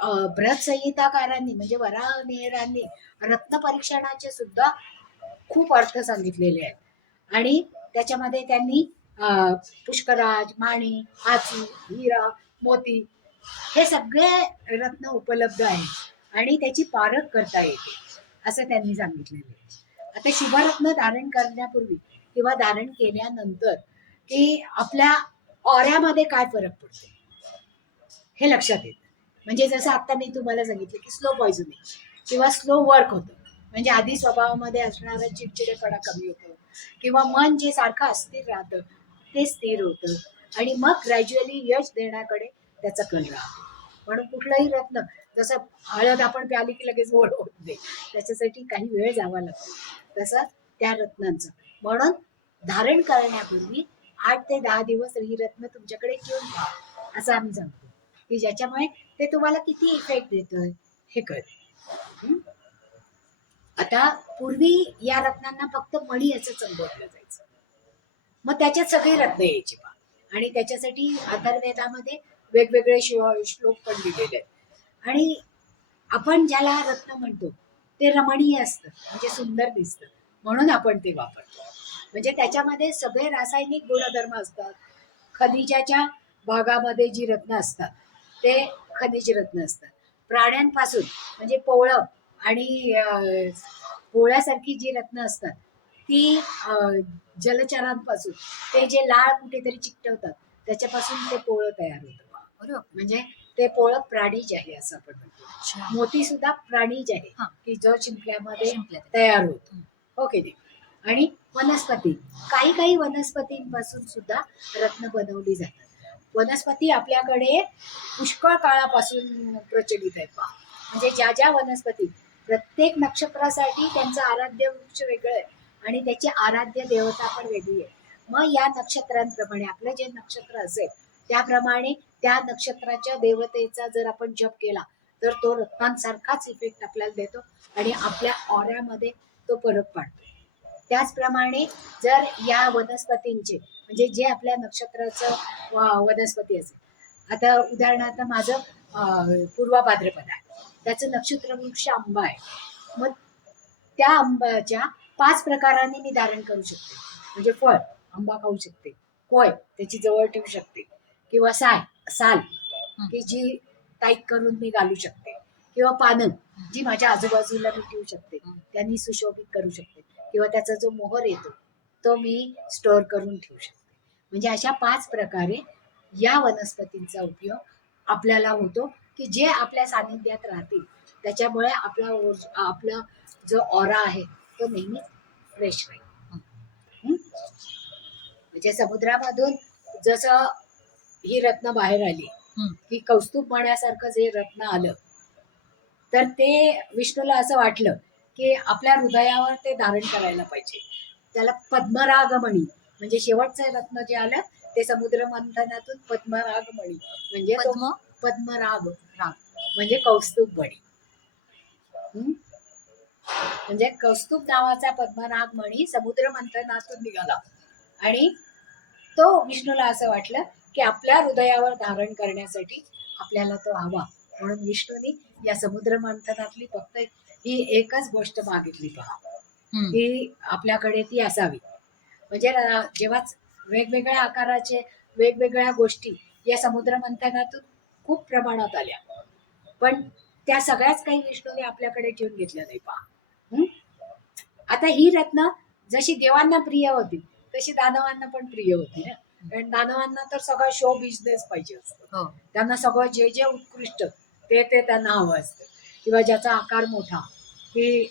अं, संहिताकारांनी म्हणजे वराह मेहरांनी रत्नपरीक्षणाचे सुद्धा खूप अर्थ सांगितलेले आहेत. आणि त्याच्यामध्ये त्यांनी पुष्कराज माणी हाची हिरा मोती हे सगळे रत्न उपलब्ध आहेत आणि त्याची पारख करता येते असं त्यांनी सांगितलेलं आहे. आता शुभरत्न धारण करण्यापूर्वी किंवा धारण केल्यानंतर की आपल्या ऑऱ्यामध्ये काय फरक पडतो हे लक्षात येतं. म्हणजे जसं आता मी तुम्हाला सांगितलं की स्लो पॉइझनिंग किंवा स्लो वर्क होतं. म्हणजे आधी स्वभावामध्ये असणारा चिडचिडेपणा कमी होतो. किंवा मन जे सारखं अस्थिर राहतं ते स्थिर होतं. आणि मग ग्रॅज्युअली यश देण्याकडे त्याचा कल राहतो. म्हणून कुठलंही रत्न जसं हळद आपण प्याली की लगेच गोड होते त्याच्यासाठी काही वेळ जावा लागतो. तसं त्या रत्नांचं. म्हणून धारण करण्यापूर्वी आठ ते दहा दिवस ही रत्न तुमच्याकडे ठेवून ठेवा. असं आम्ही सांगतो. की ज्याच्यामुळे ते तुम्हाला किती इफेक्ट देतोय? हे कळते आता पूर्वी या रत्नांना फक्त मणी असं संबोधलं जायचं. मग त्याच्यात सगळी रत्न यायची आणि त्याच्यासाठी अथर्वेदामध्ये वेगवेगळे श्लोक पण लिहिलेले आहेत. आणि आपण ज्याला रत्न म्हणतो ते रमणीय असतं म्हणजे सुंदर दिसतं. म्हणून आपण ते वापरतो. म्हणजे त्याच्यामध्ये सगळे रासायनिक गुणधर्म असतात. खनिजाच्या भागामध्ये जी रत्न असतात ते खनिज रत्न असतात प्राण्यांपासून म्हणजे पोळं आणि पोळ्यासारखी जी रत्न असतात ती जलचरांपासून ते जे लाळ कुठेतरी चिकटवतात त्याच्यापासून ते पोळं तयार होतं. बरोबर म्हणजे ते पोळं प्राणीज आहे असं आपण म्हणतो. मोती सुद्धा प्राणीज आहे हा. की जो शिंपल्यामध्ये. तयार होतो की नाही आणि वनस्पती काही काही वनस्पतींपासून सुद्धा रत्न बनवली जातात वनस्पती आपल्याकडे पुष्कळ काळापासून प्रचलित आहेत पहा. म्हणजे ज्या ज्या वनस्पती प्रत्येक नक्षत्रासाठी त्यांचं आराध्य वृक्ष वेगळं आहे आणि त्याची आराध्य देवता पण वेगळी आहे. मग या नक्षत्रांप्रमाणे आपलं जे नक्षत्र असेल त्याप्रमाणे त्या नक्षत्राच्या देवतेचा जर आपण जप केला तर तो रत्नांसारखाच इफेक्ट आपल्याला देतो आणि आपल्या ऑऱ्यामध्ये तो फरक पाडतो. त्याचप्रमाणे जर या वनस्पतींचे म्हणजे जे आपल्या नक्षत्राचं व- वनस्पती असेल. आता उदाहरणार्थ माझं पूर्वा भाद्रपद आहे. त्याचं नक्षत्र वृक्ष आंबा आहे. मग त्या आंब्याच्या पाच प्रकारांनी मी धारण करू शकते. म्हणजे फळ आंबा खाऊ शकते. कोय त्याची जवळ ठेवू शकते. किंवा साय साल की जी टाईट करून मी घालू शकते. किंवा पानं जी माझ्या आजूबाजूला मी ठेवू शकते. त्यांनी सुशोभित करू शकते. किंवा त्याचा जो मोहर येतो तो मी स्टोअर करून ठेवू शकते म्हणजे अशा पाच प्रकारे या वनस्पतींचा उपयोग आपल्याला होतो की जे आपल्या सानिध्यात राहतील त्याच्यामुळे आपला आपला जो ऑरा आहे तो नेहमीच फ्रेश राहील? म्हणजे समुद्रामधून जसं ही रत्न बाहेर आली. की कौस्तुभ मण्यासारखं जे रत्न आलं तर ते विष्णूला असं वाटलं की आपल्या हृदयावर ते धारण करायला पाहिजे. त्याला पद्मरागमणी म्हणजे शेवटचं रत्न जे आलं ते समुद्र मंथनातून पद्मरागमणी. म्हणजे पद्म? पद्मराग. राग. म्हणजे कौस्तुभ मणी? म्हणजे कौस्तुभ नावाचा पद्मनाग मणी समुद्र मंथनातून निघाला. आणि तो विष्णूला असं वाटलं की आपल्या हृदयावर धारण करण्यासाठी आपल्याला तो हवा. म्हणून विष्णूने या समुद्र मंथनातली फक्त ही एकच गोष्ट मागितली पहा. की आपल्याकडे ती असावी. म्हणजे जेव्हा वेगवेगळ्या आकाराचे वेगवेगळ्या गोष्टी या समुद्र मंथनातून खूप प्रमाणात आल्या. पण त्या सगळ्याच काही विष्णूने आपल्याकडे ठेवून घेतल्या नाही पहा? आता ही रत्न जशी देवांना प्रिय होती तशी दानवांना पण प्रिय होती ना. कारण दानवांना तर सगळं शो बिझनेस पाहिजे असतं. हो. त्यांना सगळं जे जे उत्कृष्ट ते ते त्यांना हवं असतं. किंवा ज्याचा आकार मोठा ही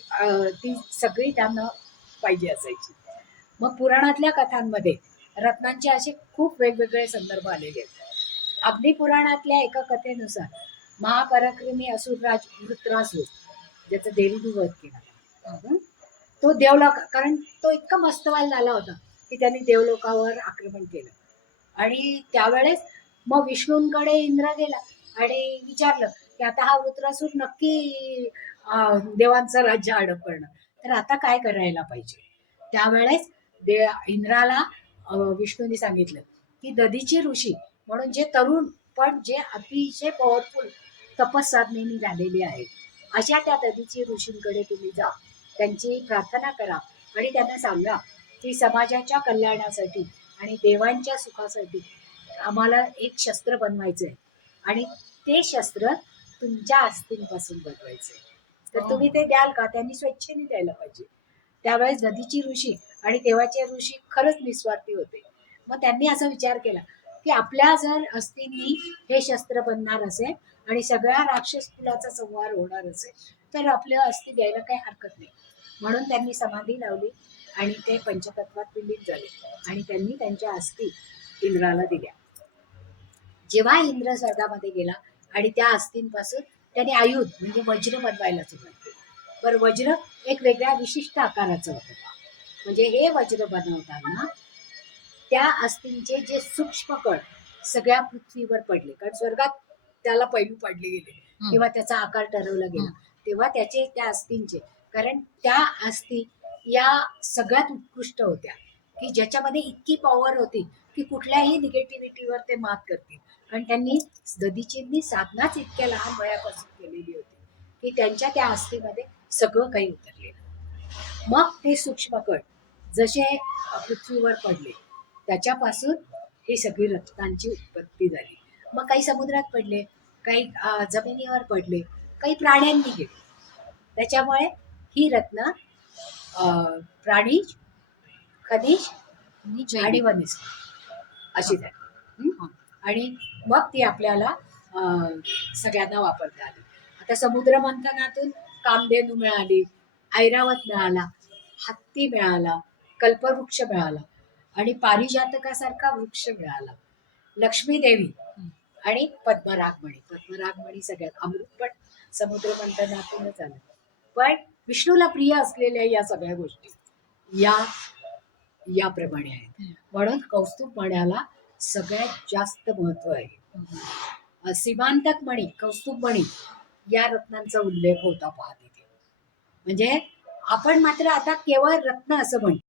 ती सगळी त्यांना पाहिजे असायची. मग पुराणातल्या कथांमध्ये रत्नांचे असे खूप वेगवेगळे संदर्भ आलेले आहेत. अग्निपुराणातल्या एका कथेनुसार महापराक्रमी असुरराज वृत्रासूर ज्याचं देवीने वध केला. तो देवलोक कारण तो इतका मस्तवाल झाला होता की त्यांनी देवलोकावर आक्रमण केलं. आणि त्यावेळेस मग विष्णूंकडे इंद्र गेला आणि विचारलं की आता हा वृत्रासूर नक्की देवांचं राज्य अडप तर आता काय करायला पाहिजे? त्यावेळेस दे इंद्राला अं, विष्णूने सांगितलं की दधीचे ऋषी म्हणून जे तरुण पण जे अतिशय पॉवरफुल तपसाधनेने झालेली आहेत अशा त्या दधीची ऋषींकडे तुम्ही जा. त्यांची प्रार्थना करा आणि त्यांना सांगा की समाजाच्या कल्याणासाठी आणि देवांच्या सुखासाठी आम्हाला एक शस्त्र बनवायचं आहे आणि ते शस्त्र तुमच्या अस्थींपासून बनवायचं तर तुम्ही ते द्याल का? त्यांनी स्वेच्छेने द्यायला पाहिजे. त्यावेळेस नदीची ऋषी आणि देवाचे ऋषी खरंच निस्वार्थी होते. मग त्यांनी असा विचार केला की आपल्या जर अस्थींनी हे शस्त्र बनणार असेल आणि सगळ्या राक्षस कुलाचा संहार होणार असेल तर आपल्या अस्थी द्यायला काही हरकत नाही. म्हणून त्यांनी समाधी लावली आणि ते पंचतत्वात विलीन झाले आणि त्यांनी त्यांच्या अस्थी इंद्राला दिल्या. जेव्हा इंद्र स्वर्गामध्ये गेला आणि त्या अस्थींपासून त्याने आयुध म्हणजे वज्र बनवायला सुरुवात केली पण वज्र एक वेगळ्या विशिष्ट आकाराचं होतं. म्हणजे हे वज्र बनवताना त्या अस्थींचे जे सूक्ष्म कण सगळ्या पृथ्वीवर पडले. कारण स्वर्गात त्याला पैलू पाडले गेले. किंवा त्याचा आकार ठरवला गेला. तेव्हा त्याचे त्या अस्थींचे कारण त्या अस्थी या सगळ्यात उत्कृष्ट होत्या. की ज्याच्यामध्ये इतकी पॉवर होती. की कुठल्याही निगेटिव्हिटीवर ते मात करतील. कारण त्यांनी दधीचींनी साधनाच इतक्या लहान वयापासून केलेली होती की त्यांच्या त्या अस्थीमध्ये सगळं काही उतरलेलं मग ते सूक्ष्म कण जसे पृथ्वीवर पडले त्याच्यापासून ही सगळी रत्नांची उत्पत्ती झाली. मग काही समुद्रात पडले काही जमिनीवर पडले काही प्राण्यांनी गेले. त्याच्यामुळे ही रत्न प्राणी खनिज आणि वनस्पती. अशी झाली. हं? आणि मग ती आपल्याला सगळ्यांना वापरता आली. आता समुद्र मंथनातून कामधेनू मिळाली ऐरावत मिळाला हत्ती मिळाला कल्पवृक्ष मिळाला आणि पारिजातकासारखा वृक्ष मिळाला. लक्ष्मी देवी आणि पद्मरागमणी. पद्मरागमणी सगळ्यात अमृत पण समुद्र मंथनातूनच आलं. पण विष्णूला प्रिय असलेल्या या सगळ्या गोष्टी या याप्रमाणे आहेत. म्हणून कौस्तुभ मण्याला सगळ्यात जास्त महत्त्व आहे. सीमांतक मणी कौस्तुभ मणी या रत्नांचा उल्लेख होता पहा तिथे. म्हणजे आपण मात्र आता केवळ रत्न असं म्हणतो.